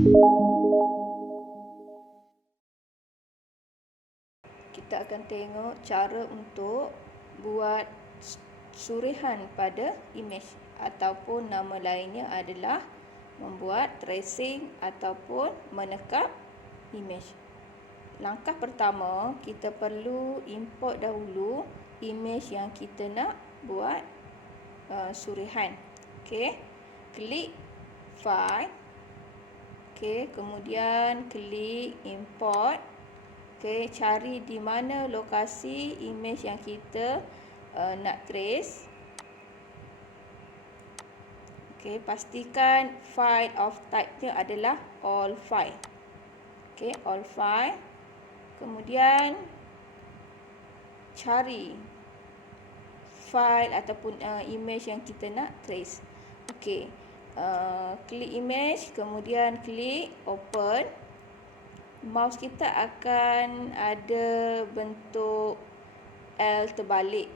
Kita akan tengok cara untuk buat surehan pada imej ataupun nama lainnya adalah membuat tracing ataupun menekap imej. Langkah pertama, kita perlu import dahulu imej yang kita nak buat surehan. Okey, klik file. Okey, kemudian klik import. Okey, cari di mana lokasi imej yang kita nak trace. Okey, pastikan file of type-nya adalah all file. Okey, all file. Kemudian cari file ataupun imej yang kita nak trace. Okey, klik imej, kemudian klik open. Mouse kita akan ada bentuk L terbalik.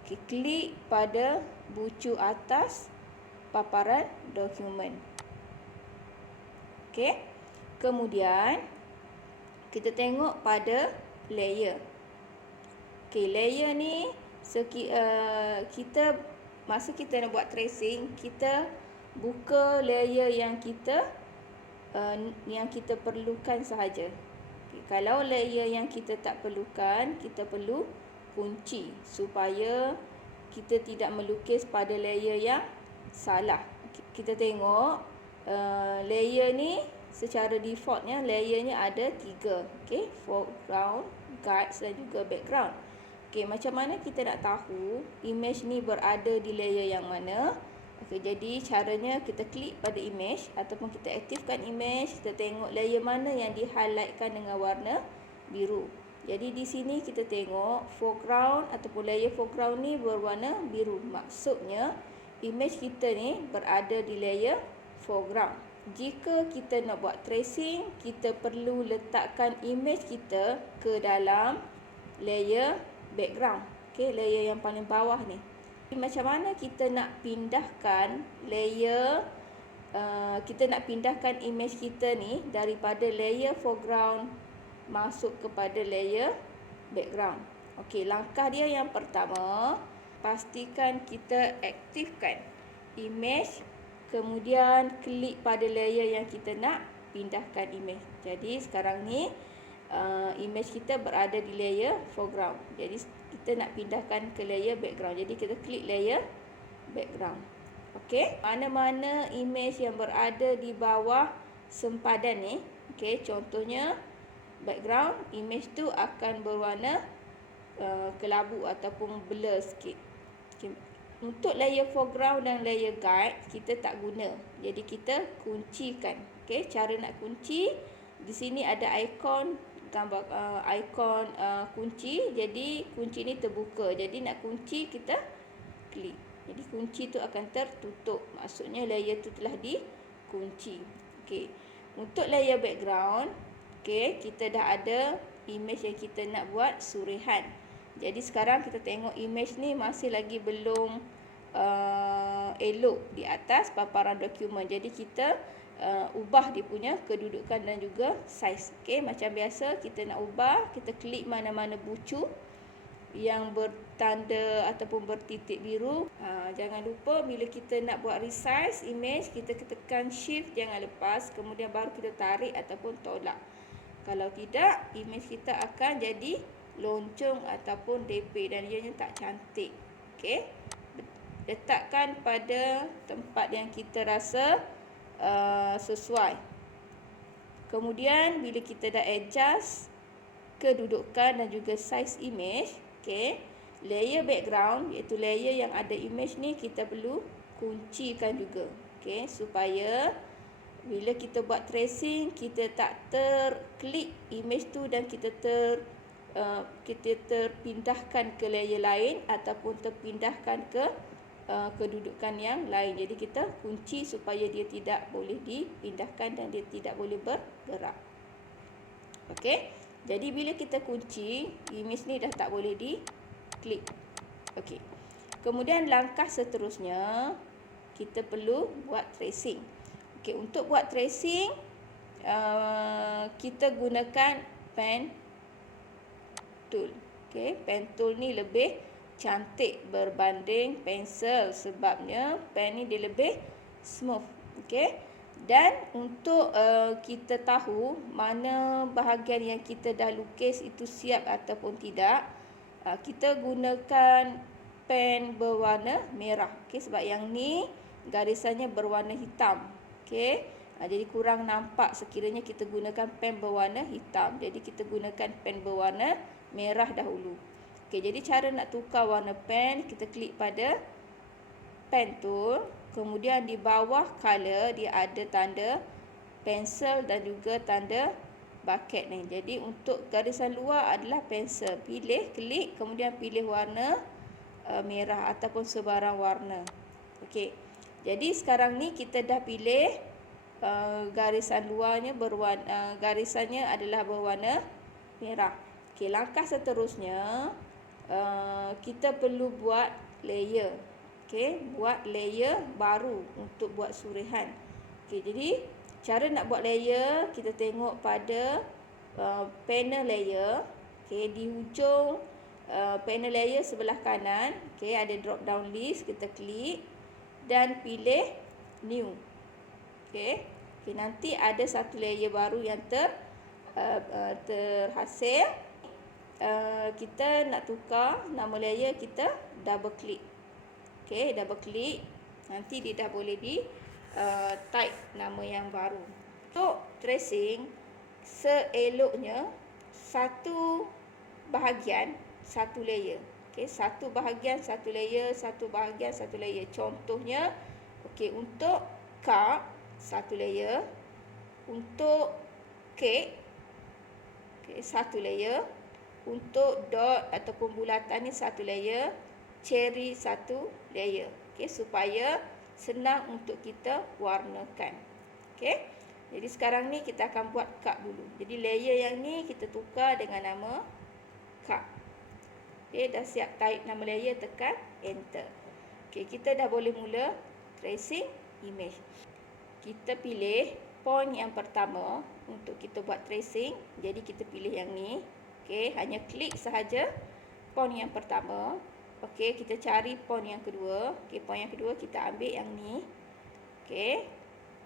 Okey, klik pada bucu atas paparan dokumen. Okey, kemudian kita tengok pada layer. Okey, layer ni kita masa kita nak buat tracing, kita buka layer yang kita perlukan sahaja. Okay, kalau layer yang kita tak perlukan, kita perlu kunci supaya kita tidak melukis pada layer yang salah. Okay, kita tengok layer ni secara defaultnya layernya ada 3. Okay, foreground, guides dan juga background. Okay, macam mana kita nak tahu imej ni berada di layer yang mana? Okey, jadi caranya kita klik pada imej ataupun kita aktifkan imej, kita tengok layer mana yang di-highlightkan dengan warna biru. Jadi di sini kita tengok foreground ataupun layer foreground ni berwarna biru. Maksudnya imej kita ni berada di layer foreground. Jika kita nak buat tracing, kita perlu letakkan imej kita ke dalam layer background. Okey, layer yang paling bawah ni. Macam mana kita nak pindahkan layer, kita nak pindahkan imej kita ni daripada layer foreground masuk kepada layer background. Okey, langkah dia yang pertama, pastikan kita aktifkan imej, kemudian klik pada layer yang kita nak pindahkan imej. Jadi sekarang ni imej kita berada di layer foreground. Jadi kita nak pindahkan ke layer background. Jadi kita klik layer background. Okey, mana-mana imej yang berada di bawah sempadan ni, okey, contohnya background, imej tu akan berwarna kelabu ataupun blur sikit. Okay. Untuk layer foreground dan layer guide kita tak guna. Jadi kita kuncikan. Okey, cara nak kunci, di sini ada ikon gambar ikon kunci. Jadi kunci ni terbuka. Jadi nak kunci kita klik. Jadi kunci tu akan tertutup. Maksudnya layer tu telah dikunci. Okey. Untuk layer background, okey, kita dah ada imej yang kita nak buat surehan. Jadi sekarang kita tengok imej ni masih lagi belum elok di atas paparan dokumen. Jadi kita ubah dia punya kedudukan dan juga saiz. Okey, macam biasa kita nak ubah, kita klik mana-mana bucu yang bertanda ataupun bertitik biru. Jangan lupa bila kita nak buat resize imej, kita tekan shift, jangan lepas, kemudian baru kita tarik ataupun tolak. Kalau tidak, imej kita akan jadi loncong ataupun depek dan ianya tak cantik. Okey, letakkan pada tempat yang kita rasa sesuai. Kemudian bila kita dah adjust kedudukan dan juga saiz imej, okey, layer background iaitu layer yang ada imej ni kita perlu kuncikan juga. Okey, supaya bila kita buat tracing kita tak terklik imej tu dan kita terpindahkan ke layer lain ataupun terpindahkan ke kedudukan yang lain. Jadi kita kunci supaya dia tidak boleh dipindahkan dan dia tidak boleh bergerak. Okey, jadi bila kita kunci, imej ni dah tak boleh diklik. Okey, kemudian langkah seterusnya kita perlu buat tracing. Okey, untuk buat tracing kita gunakan pen tool. Okey, pen tool ni lebih cantik berbanding pensel sebabnya pen ni dia lebih smooth. Okey. Dan untuk kita tahu mana bahagian yang kita dah lukis itu siap ataupun tidak, kita gunakan pen berwarna merah. Okey, sebab yang ni garisannya berwarna hitam. Okey. Jadi kurang nampak sekiranya kita gunakan pen berwarna hitam. Jadi kita gunakan pen berwarna merah dahulu. Okey, jadi cara nak tukar warna pen, kita klik pada pen tool. Kemudian di bawah color dia ada tanda pensel dan juga tanda bucket ni. Jadi untuk garisan luar adalah pensel. Pilih, klik, kemudian pilih warna merah ataupun sebarang warna. Okey. Jadi sekarang ni kita dah pilih garisan luarnya berwarna garisannya adalah berwarna merah. Okey, langkah seterusnya kita perlu buat layer. Okey, buat layer baru untuk buat surehan. Okey, jadi cara nak buat layer, kita tengok pada panel layer. Okey, di hujung panel layer sebelah kanan, okey, ada drop down list, kita klik dan pilih new. Okey. Okey, nanti ada satu layer baru yang terhasil. Kita nak tukar nama layer, kita double klik. Okey, double klik. Nanti dia dah boleh di type nama yang baru. Untuk tracing, seeloknya satu bahagian satu layer. Okey, satu bahagian satu layer, satu bahagian satu layer. Contohnya, okey, untuk cup satu layer, untuk cake, okey, satu layer, untuk dot ataupun bulatan ni satu layer, cherry satu layer. Okey, supaya senang untuk kita warnakan. Okey. Jadi sekarang ni kita akan buat cup dulu. Jadi layer yang ni kita tukar dengan nama cup. Okey, dah siap type nama layer, tekan enter. Okey, kita dah boleh mula tracing image. Kita pilih point yang pertama untuk kita buat tracing. Jadi kita pilih yang ni. Okey, hanya klik sahaja point yang pertama. Okey, kita cari point yang kedua. Okey, point yang kedua kita ambil yang ni. Okey.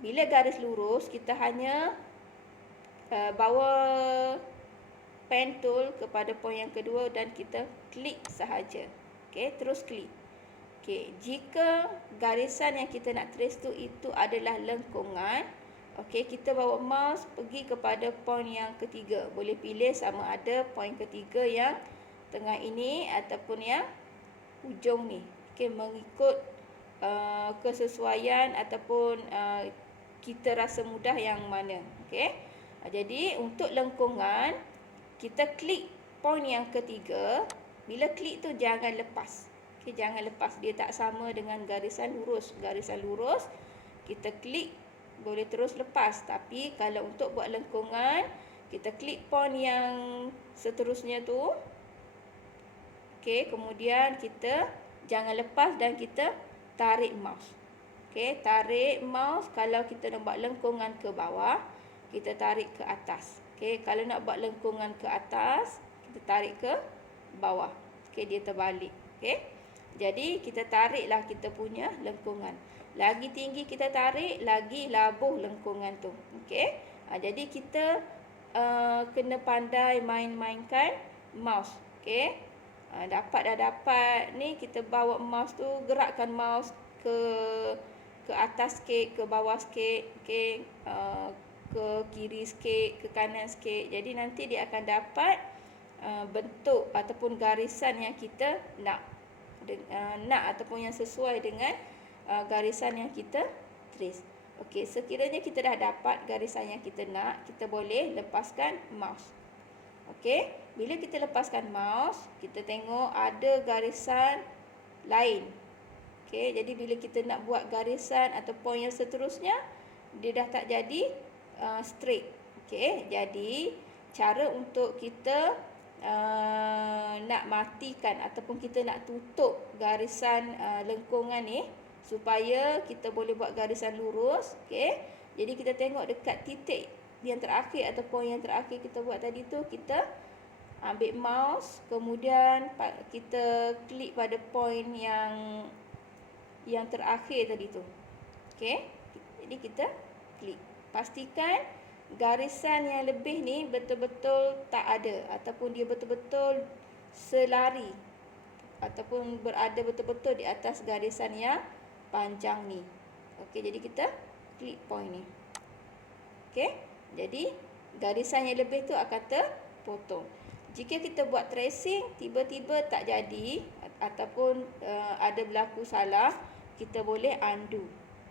Bila garis lurus, kita hanya bawa pen tool kepada point yang kedua dan kita klik sahaja. Okey, terus klik. Okey, jika garisan yang kita nak trace tu itu adalah lengkungan, okey, kita bawa mouse pergi kepada point yang ketiga. Boleh pilih sama ada point ketiga yang tengah ini ataupun yang hujung ni. Okey, mengikut kesesuaian ataupun kita rasa mudah yang mana. Okey. Jadi untuk lengkungan, kita klik point yang ketiga. Bila klik tu jangan lepas. Okey, jangan lepas, dia tak sama dengan garisan lurus. Garisan lurus kita klik boleh terus lepas, tapi kalau untuk buat lengkungan, kita klik point yang seterusnya tu. Okey, kemudian kita jangan lepas dan kita tarik mouse. Okey, tarik mouse kalau kita nak buat lengkungan ke bawah, kita tarik ke atas. Okey, kalau nak buat lengkungan ke atas, kita tarik ke bawah. Okey, dia terbalik. Okey. Jadi kita tariklah kita punya lengkungan. Lagi tinggi kita tarik, lagi labuh lengkungan tu. Okey. Jadi kita kena pandai main-mainkan mouse. Okey. Dah dapat ni, kita bawa mouse tu, gerakkan mouse ke atas sikit, ke bawah sikit, okey, ke kiri sikit, ke kanan sikit. Jadi nanti dia akan dapat bentuk ataupun garisan yang kita nak ataupun yang sesuai dengan garisan yang kita trace. Okey, sekiranya kita dah dapat garisan yang kita nak, kita boleh lepaskan mouse. Okey, bila kita lepaskan mouse, kita tengok ada garisan lain. Okey, jadi bila kita nak buat garisan atau point yang seterusnya, dia dah tak jadi straight. Okey, jadi cara untuk kita nak matikan ataupun kita nak tutup garisan lengkungan ni supaya kita boleh buat garisan lurus. Okey, jadi kita tengok dekat titik yang terakhir atau point yang terakhir kita buat tadi tu, kita ambil mouse, kemudian kita klik pada point yang terakhir tadi tu. Okey. Jadi kita klik. Pastikan garisan yang lebih ni betul-betul tak ada, ataupun dia betul-betul selari, ataupun berada betul-betul di atas garisan yang panjang ni. Okey, jadi kita klik point ni. Okey, jadi garisan yang lebih tu akan terpotong. Jika kita buat tracing tiba-tiba tak jadi ataupun ada berlaku salah, kita boleh undo.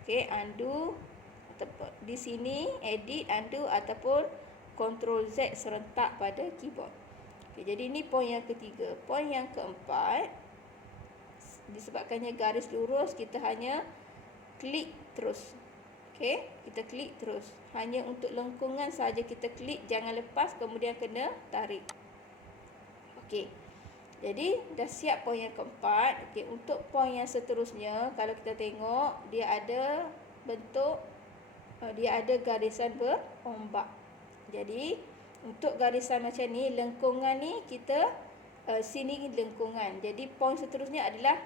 Okey, undo di sini, edit, undo ataupun Ctrl Z serentak pada keyboard. Okay, jadi ini point yang ketiga. Point yang keempat, disebabkannya garis lurus, kita hanya klik terus. Okay, kita klik terus. Hanya untuk lengkungan saja kita klik, jangan lepas kemudian kena tarik. Okay, jadi dah siap point yang keempat. Okay, untuk point yang seterusnya, kalau kita tengok, dia ada bentuk, dia ada garisan berombak. Jadi untuk garisan macam ni, lengkungan ni kita sini lengkungan. Jadi point seterusnya adalah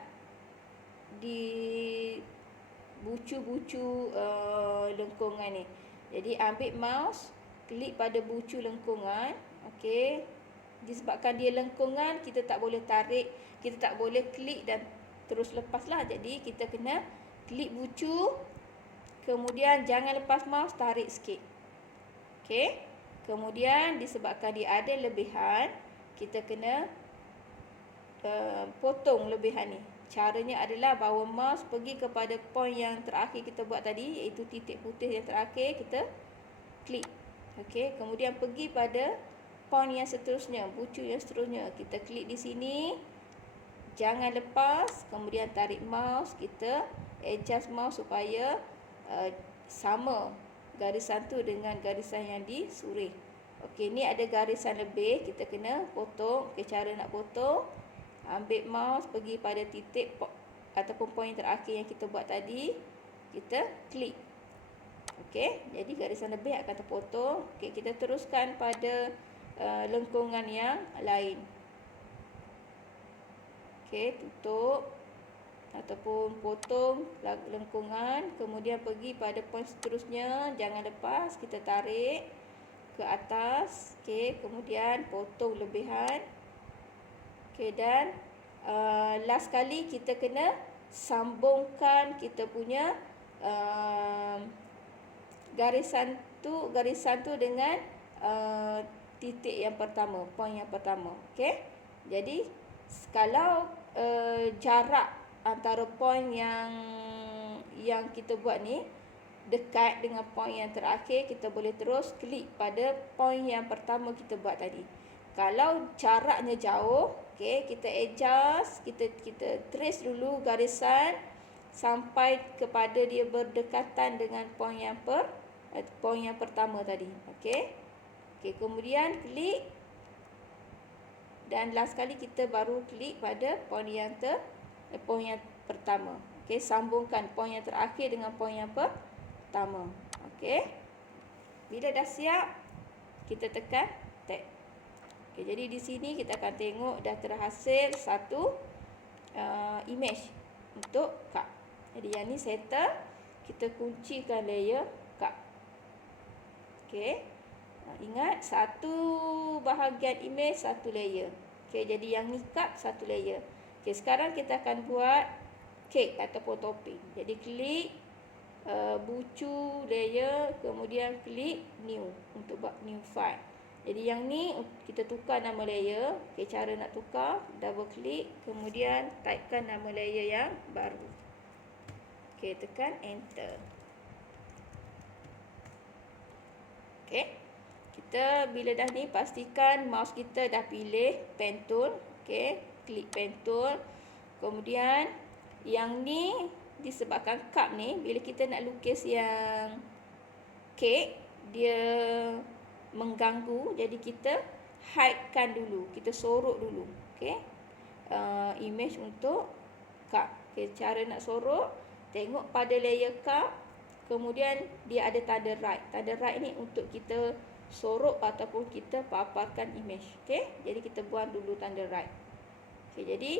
di bucu-bucu lengkungan ni. Jadi ambil mouse, klik pada bucu lengkungan. Okey. Disebabkan dia lengkungan, kita tak boleh tarik, kita tak boleh klik dan terus lepaslah. Jadi kita kena klik bucu, kemudian jangan lepas mouse, tarik sikit. Okey. Kemudian disebabkan dia ada lebihan, kita kena potong lebihan ni. Caranya adalah bawa mouse pergi kepada point yang terakhir kita buat tadi, iaitu titik putih yang terakhir, kita klik. Okey, kemudian pergi pada point yang seterusnya, bucu yang seterusnya. Kita klik di sini. Jangan lepas, kemudian tarik mouse, kita adjust mouse supaya sama garisan tu dengan garisan yang disuri. Okey, ni ada garisan lebih, kita kena potong. Okey, cara nak potong, ambil mouse pergi pada titik ataupun point terakhir yang kita buat tadi, kita klik. Okey, jadi garisan lebih akan terpotong. Okey, kita teruskan pada lengkungan yang lain. Okey, tutup ataupun potong lengkungan, kemudian pergi pada point seterusnya, jangan lepas, kita tarik ke atas. Okey, kemudian potong lebihan. Okey, dan last kali kita kena sambungkan kita punya garisan tu dengan titik yang pertama, point yang pertama. Okey, jadi kalau jarak antara point yang kita buat ni dekat dengan point yang terakhir, kita boleh terus klik pada point yang pertama kita buat tadi. Kalau jaraknya jauh, okey, kita adjust, kita trace dulu garisan sampai kepada dia berdekatan dengan point yang pertama tadi. Okey. Okey, kemudian klik, dan last kali kita baru klik pada point yang pertama. Okey, sambungkan point yang terakhir dengan point yang pertama. Okey. Bila dah siap, kita tekan tab. Okey, jadi di sini kita akan tengok dah terhasil satu image untuk cup. Jadi yang ni settle, kita kuncikan layer cup. Okey. Ingat, satu bahagian image satu layer. Okey, jadi yang ni cup satu layer. Okey, sekarang kita akan buat kek ataupun topping. Jadi klik bucu layer, kemudian klik new untuk buat new file. Jadi yang ni kita tukar nama layer. Okey, cara nak tukar, double klik, kemudian typekan nama layer yang baru. Okey, tekan enter. Okey. Kita bila dah ni, pastikan mouse kita dah pilih pen tool. Okey, klik pen tool. Kemudian yang ni disebabkan cup ni, bila kita nak lukis yang kek, dia mengganggu, jadi kita hide-kan dulu, kita sorot dulu. Okey, image untuk cup. Okey, cara nak sorot, tengok pada layer cup, kemudian dia ada tanda right. Tanda right ni untuk kita sorok ataupun kita paparkan image. Okey, jadi kita buang dulu tanda right. Okey, jadi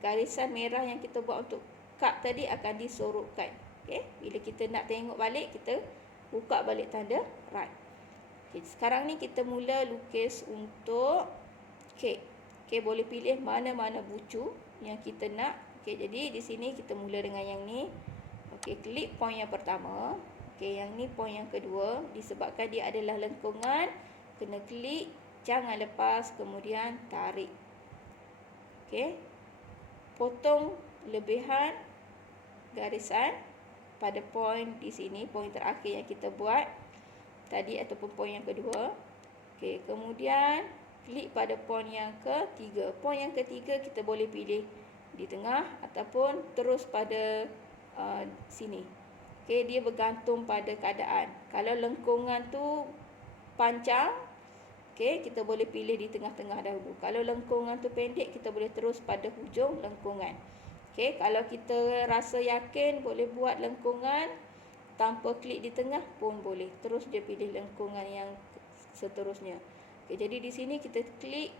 garisan merah yang kita buat untuk cup tadi akan disorokkan. Okey, bila kita nak tengok balik, kita buka balik tanda right. Okey, sekarang ni kita mula lukis untuk kek. Okey, boleh pilih mana-mana bucu yang kita nak. Okey, jadi di sini kita mula dengan yang ni. Okey, klik point yang pertama. Okey, yang ni point yang kedua. Disebabkan dia adalah lengkungan, kena klik, jangan lepas, kemudian tarik. Okey, potong lebihan garisan pada point di sini, point terakhir yang kita buat tadi ataupun point yang kedua. Okey, kemudian klik pada point yang ketiga. Point yang ketiga kita boleh pilih di tengah ataupun terus pada sini. Okey, dia bergantung pada keadaan. Kalau lengkungan tu panjang, okey, kita boleh pilih di tengah-tengah dahulu. Kalau lengkungan tu pendek, kita boleh terus pada hujung lengkungan. Okey, kalau kita rasa yakin boleh buat lengkungan tanpa klik di tengah pun boleh. Terus dia pilih lengkungan yang seterusnya. Okey, jadi di sini kita klik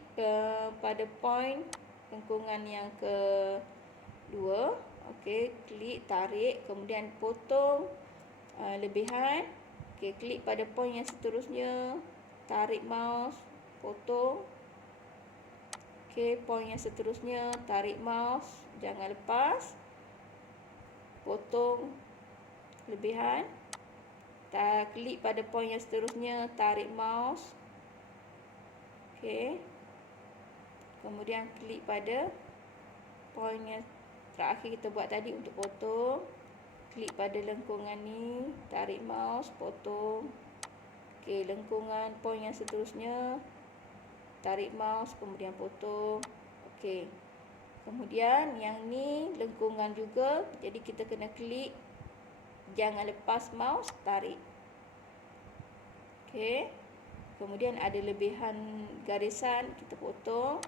pada point lengkungan yang kedua. Okey, klik, tarik, kemudian potong lebihan. Okey, klik pada point yang seterusnya, tarik mouse, potong. Okey, point yang seterusnya, tarik mouse, jangan lepas, potong lebihan. Klik pada point yang seterusnya, tarik mouse. Okey, kemudian klik pada point yang terakhir kita buat tadi untuk potong. Klik pada lengkungan ni, tarik mouse, potong. Okey, lengkungan point yang seterusnya, tarik mouse, kemudian potong. Okey, kemudian yang ni lengkungan juga, jadi kita kena klik, jangan lepas mouse, tarik. Okey, kemudian ada lebihan garisan, kita potong.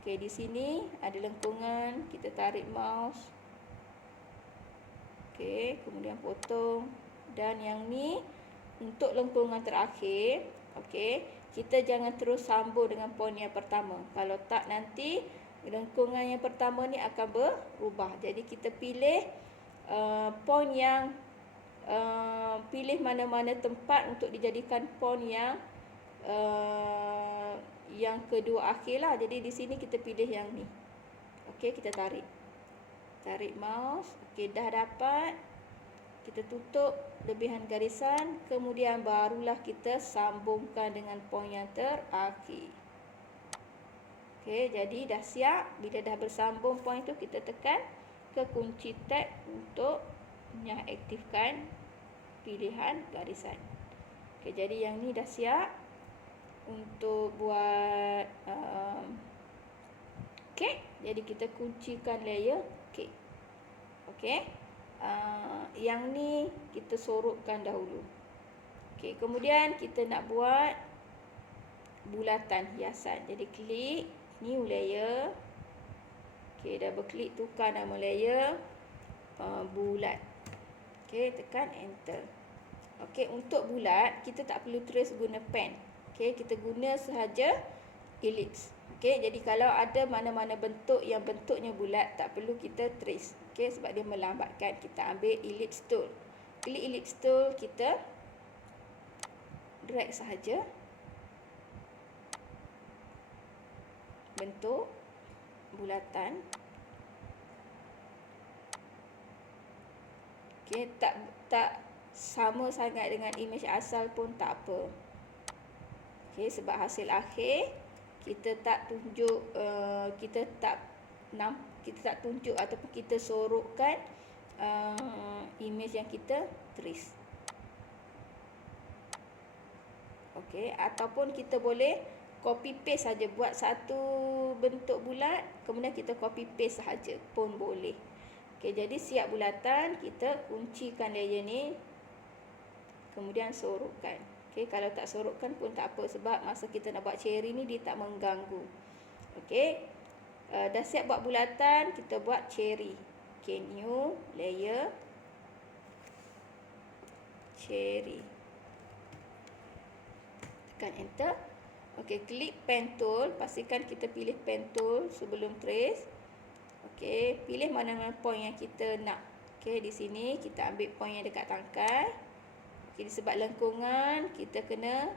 Okey, di sini ada lengkungan, kita tarik mouse. Okey, kemudian potong. Dan yang ni untuk lengkungan terakhir, okey, kita jangan terus sambung dengan point yang pertama. Kalau tak, nanti lengkungan yang pertama ni akan berubah. Jadi kita pilih point yang pilih mana-mana tempat untuk dijadikan point yang kedua akhir lah. Jadi di sini kita pilih yang ni. Okey, kita tarik. Tarik mouse. Okey, dah dapat. Kita tutup lebihan garisan. Kemudian barulah kita sambungkan dengan point yang terakhir. Okey, jadi dah siap. Bila dah bersambung point tu, kita tekan ke kunci tab untuk mengaktifkan pilihan garisan. Okey, jadi yang ni dah siap untuk buat kek. Jadi kita kuncikan layer kek. Okey, yang ni kita sorokkan dahulu. Okey, kemudian kita nak buat bulatan hiasan. Jadi klik new layer. Okey, double klik, tukar nama layer bulat. Okey, tekan enter. Okey, untuk bulat kita tak perlu trace guna pen. Okey, kita guna sahaja ellipse. Okey, jadi kalau ada mana-mana bentuk yang bentuknya bulat, tak perlu kita trace. Okey, sebab dia melambatkan. Kita ambil ellipse tool. Klik ellipse tool, kita drag sahaja bentuk bulatan. Okey, tak sama sangat dengan imej asal pun tak apa. Okey, sebab hasil akhir kita tak tunjuk kita tak tunjuk ataupun kita sorokkan imej yang kita trace. Okey, ataupun kita boleh copy paste saja, buat satu bentuk bulat, kemudian kita copy paste sahaja pun boleh. Okey, jadi siap bulatan, kita kuncikan layer ni, kemudian sorokkan. Okey, kalau tak sorokkan pun tak apa, sebab masa kita nak buat cherry ni dia tak mengganggu. Okey, dah siap buat bulatan, kita buat cherry. Okey, new layer. cherry. Tekan enter. Okey, klik pen tool. Pastikan kita pilih pen tool sebelum trace. Okey, pilih mana-mana point yang kita nak. Okey, di sini kita ambil point yang dekat tangkai. Okey, disebab lengkungan, kita kena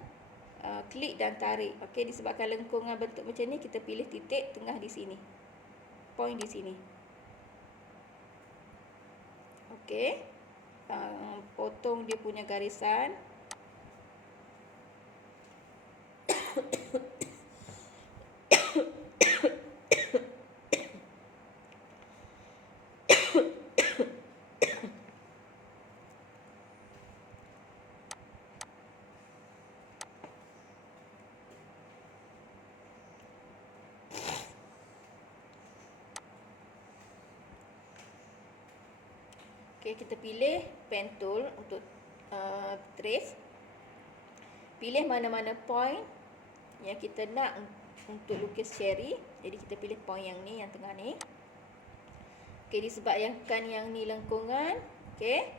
klik dan tarik. Okey, disebabkan lengkungan bentuk macam ni, kita pilih titik tengah di sini. Point di sini. Okey. Potong dia punya garisan. Okey, kita pilih pen tool untuk trace. Pilih mana-mana point yang kita nak untuk lukis cherry. Jadi kita pilih point yang ni, yang tengah ni. Okey, disebabkan yang ni lengkungan, okey,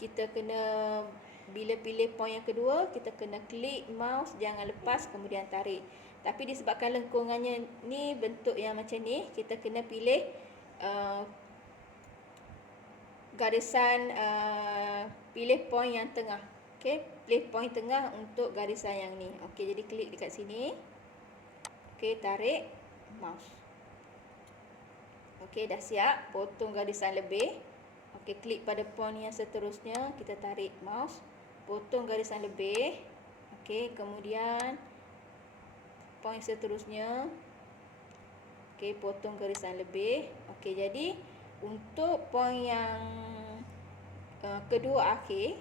kita kena, bila pilih point yang kedua, kita kena klik mouse, jangan lepas, kemudian tarik. Tapi disebabkan lengkungannya ni bentuk yang macam ni, kita kena pilih garisan, pilih point yang tengah. Okey, pilih point tengah untuk garisan yang ni. Okey, jadi klik dekat sini. Okey, tarik mouse. Okey, dah siap. Potong garisan lebih. Okey, klik pada point yang seterusnya. Kita tarik mouse. Potong garisan lebih. Okey, kemudian point seterusnya. Okey, potong garisan lebih. Okey, jadi untuk point yang kedua akhir,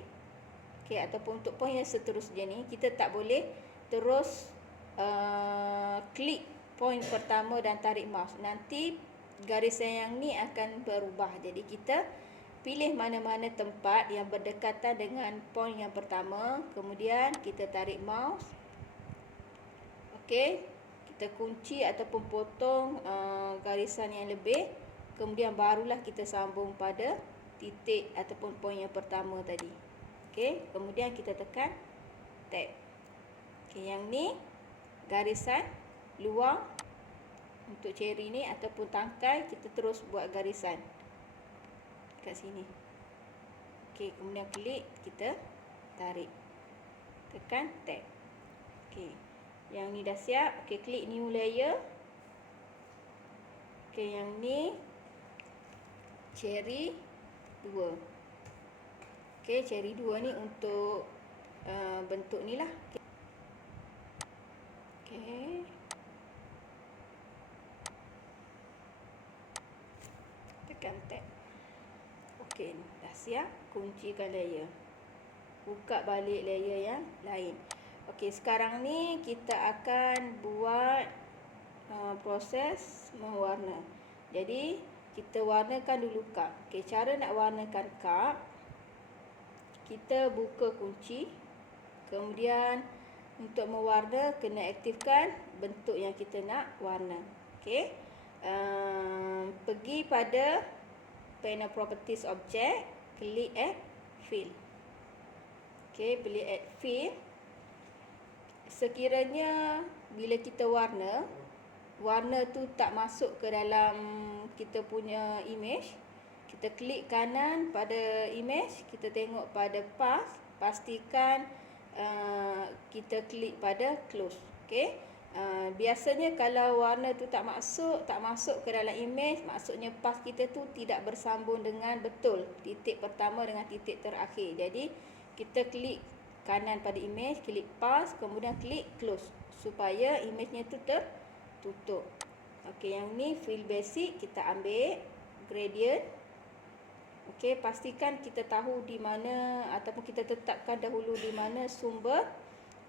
okey, ataupun untuk point yang seterusnya ni, kita tak boleh terus klik point pertama dan tarik mouse. Nanti garisan yang ni akan berubah. Jadi kita pilih mana-mana tempat yang berdekatan dengan point yang pertama, kemudian kita tarik mouse. Okey, kita kunci ataupun potong garisan yang lebih. Kemudian barulah kita sambung pada titik ataupun point yang pertama tadi. Okey, kemudian kita tekan tab. Okey, yang ni garisan luar untuk cherry ni ataupun tangkai, kita terus buat garisan kat sini. Okey, kemudian klik, kita tarik. Tekan tab. Okey, yang ni dah siap. Okey, klik new layer. Okey, yang ni cherry 2. Okey, cherry 2 ni untuk bentuk ni lah. Okey. Tekan tab. Okey, dah siap. Kuncikan layer. Buka balik layer yang lain. Okey, sekarang ni kita akan buat proses mewarna. Jadi kita warnakan dulu cup. Okey, cara nak warnakan cup, kita buka kunci. Kemudian untuk mewarna, kena aktifkan bentuk yang kita nak warna. Okey, pergi pada panel properties object, klik add fill. Okey, pilih add fill. Sekiranya bila kita warna tu tak masuk ke dalam kita punya image, kita klik kanan pada image, kita tengok pada path, pastikan kita klik pada close. Okey, biasanya kalau warna tu tak masuk ke dalam image, maksudnya path kita tu tidak bersambung dengan betul titik pertama dengan titik terakhir. Jadi kita klik kanan pada image, klik path, kemudian klik close supaya image-nya tu tertutup. Okey, yang ni fill basic, kita ambil gradient. Okey, pastikan kita tahu di mana ataupun kita tetapkan dahulu di mana sumber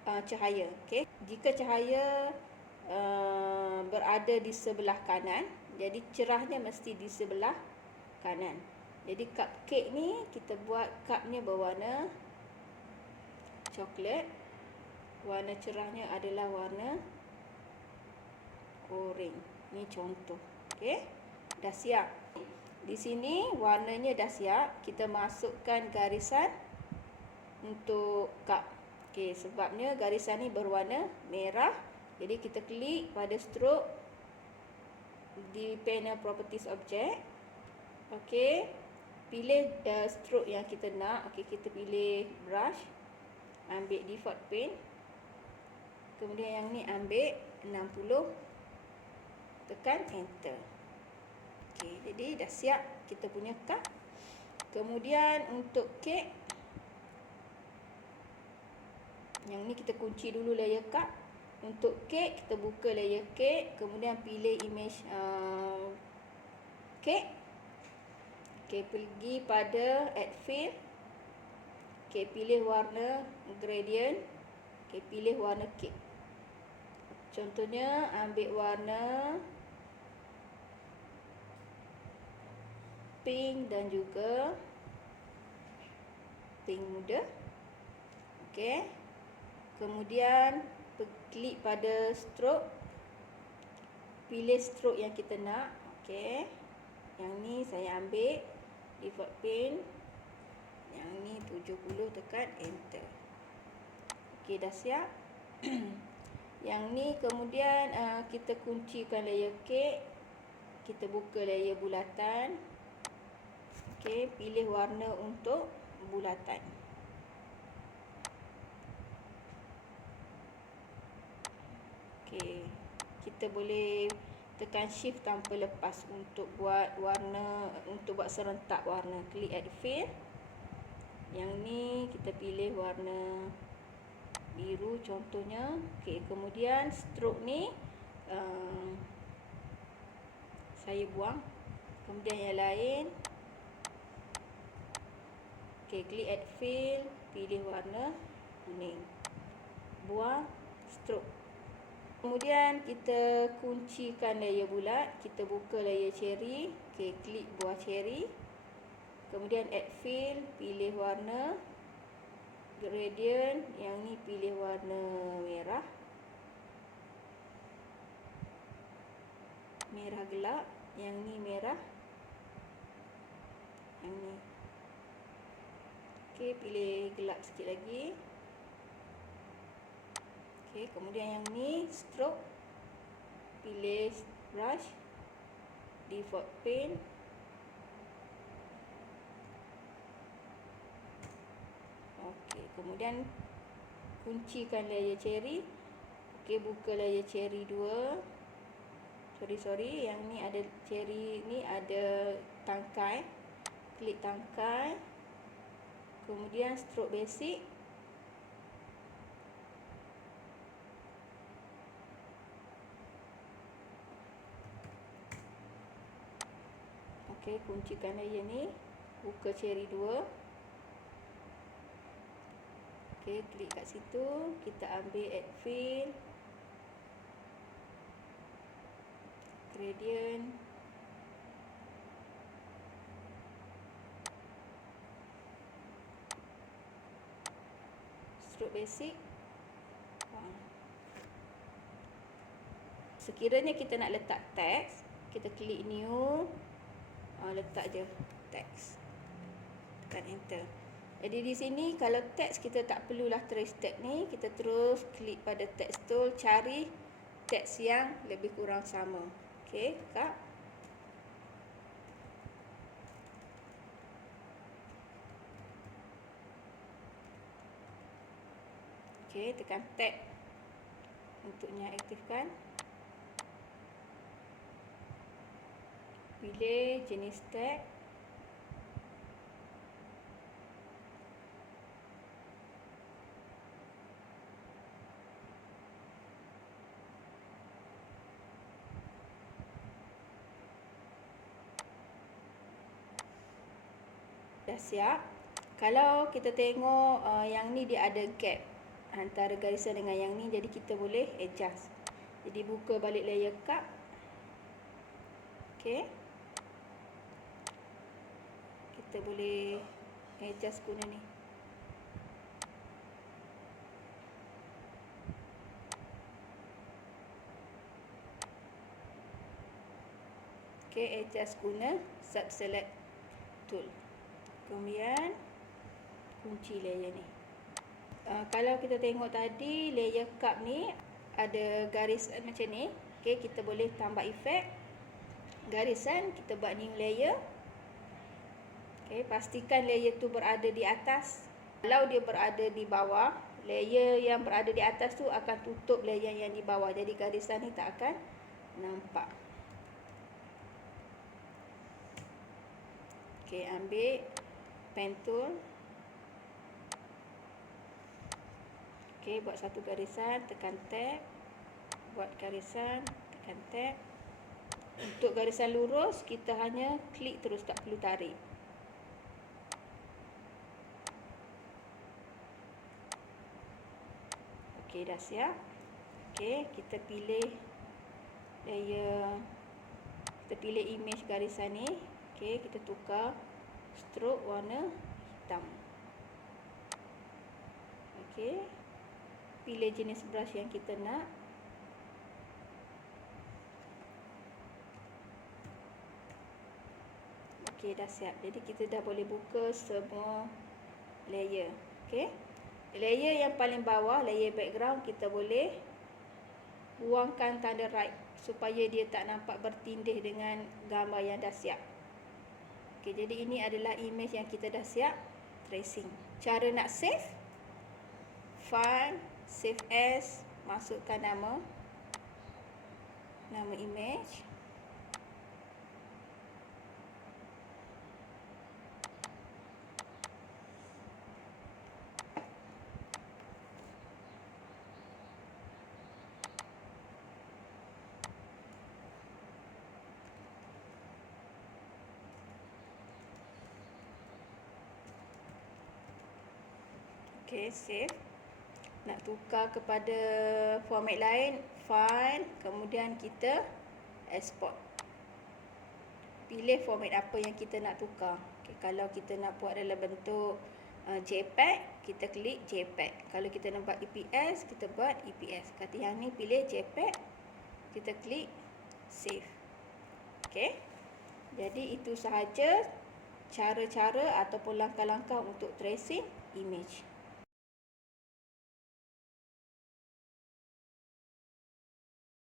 cahaya. Okey, jika cahaya berada di sebelah kanan, jadi cerahnya mesti di sebelah kanan. Jadi cupcake ni kita buat cupnya berwarna coklat. Warna cerahnya adalah warna orange. Ni contoh. Okey, dah siap. Di sini warnanya dah siap. Kita masukkan garisan untuk cup. Okey, sebabnya garisan ni berwarna merah. Jadi kita klik pada stroke di panel properties object. Okey, pilih stroke yang kita nak. Okey, kita pilih brush, ambil default paint. Kemudian yang ni ambil 60, tekan enter. Okey, jadi dah siap kita punya cup. Kemudian untuk kek, yang ni kita kunci dulu layer cup. Untuk kek, kita buka layer kek, kemudian pilih image kek. Okey, pergi pada add fill. Okey, pilih warna gradient. Okey, pilih warna kek. Contohnya ambil warna pink dan juga pink muda. Okey. Kemudian klik pada stroke. Pilih stroke yang kita nak. Okey. Yang ni saya ambil default paint. Yang ni 70, tekan enter. Okey, dah siap. Yang ni kemudian kita kuncikan layer kek. Kita buka layer bulatan. Okey, pilih warna untuk bulatan. Okey, kita boleh tekan shift tanpa lepas untuk buat warna, untuk buat serentak warna. Klik add fill. Yang ni kita pilih warna biru contohnya. Okey, kemudian stroke ni saya buang. Kemudian yang lain, okey, klik add fill, pilih warna kuning, buang stroke. Kemudian kita kuncikan layer bulat. Kita buka layer cherry. Okey, klik buah cherry. Kemudian add fill, pilih warna gradient. Yang ni pilih warna merah. Merah gelap. Yang ni merah. Yang ni. Okey, pilih gelap sikit lagi. Okey, kemudian yang ni stroke. Pilih brush, default paint. Okey, kemudian kuncikan layer cherry. Okey, buka layer cherry 2. Sorry, yang ni ada cherry ni ada tangkai. Klik tangkai. Kemudian stroke basic. Okey, kuncikan layer ni. Buka cherry 2. Okey, klik kat situ. Kita ambil add fill, gradient. Stroke basic. Sekiranya kita nak letak teks, kita klik new. Letak je teks. Tekan enter. Jadi di sini kalau teks kita tak perlulah trace tag ni, kita terus klik pada text tool, cari teks yang lebih kurang sama. Okey, kak. Okey, tekan tag untuknya aktifkan. Pilih jenis tag. Dah siap. Kalau kita tengok yang ni dia ada gap antara garisan dengan yang ni, jadi kita boleh adjust. Jadi buka balik layer cup. Okey. Kita boleh adjust guna ni. Okey, adjust guna sub select tool. Kemudian kunci layer ni. Kalau kita tengok tadi layer cup ni ada garisan macam ni. Okey, kita boleh tambah efek garisan, kita buat new layer. Okey, pastikan layer tu berada di atas. Kalau dia berada di bawah, layer yang berada di atas tu akan tutup layer yang di bawah. Jadi garisan ni tak akan nampak. Okey, ambil pen tool. Okey, buat satu garisan, tekan tab. Buat garisan, tekan tab. Untuk garisan lurus, kita hanya klik terus, tak perlu tarik. Okey, dah siap. Okey, kita pilih layer, kita pilih image garisan ni. Okey, kita tukar stroke warna hitam. Okey, pilih jenis brush yang kita nak. Okey, dah siap. Jadi kita dah boleh buka semua layer. Okey, layer yang paling bawah, layer background, kita boleh buangkan tanda right supaya dia tak nampak bertindih dengan gambar yang dah siap. Okey, jadi ini adalah image yang kita dah siap tracing. Cara nak save, file, save as, masukkan nama image. Okey, save. Nak tukar kepada format lain, file, kemudian kita export. Pilih format apa yang kita nak tukar. Okey, kalau kita nak buat dalam bentuk JPEG, kita klik JPEG. Kalau kita nak buat EPS, kita buat EPS. Kata yang ni pilih JPEG, kita klik save. Okey, jadi itu sahaja cara-cara ataupun langkah-langkah untuk tracing image.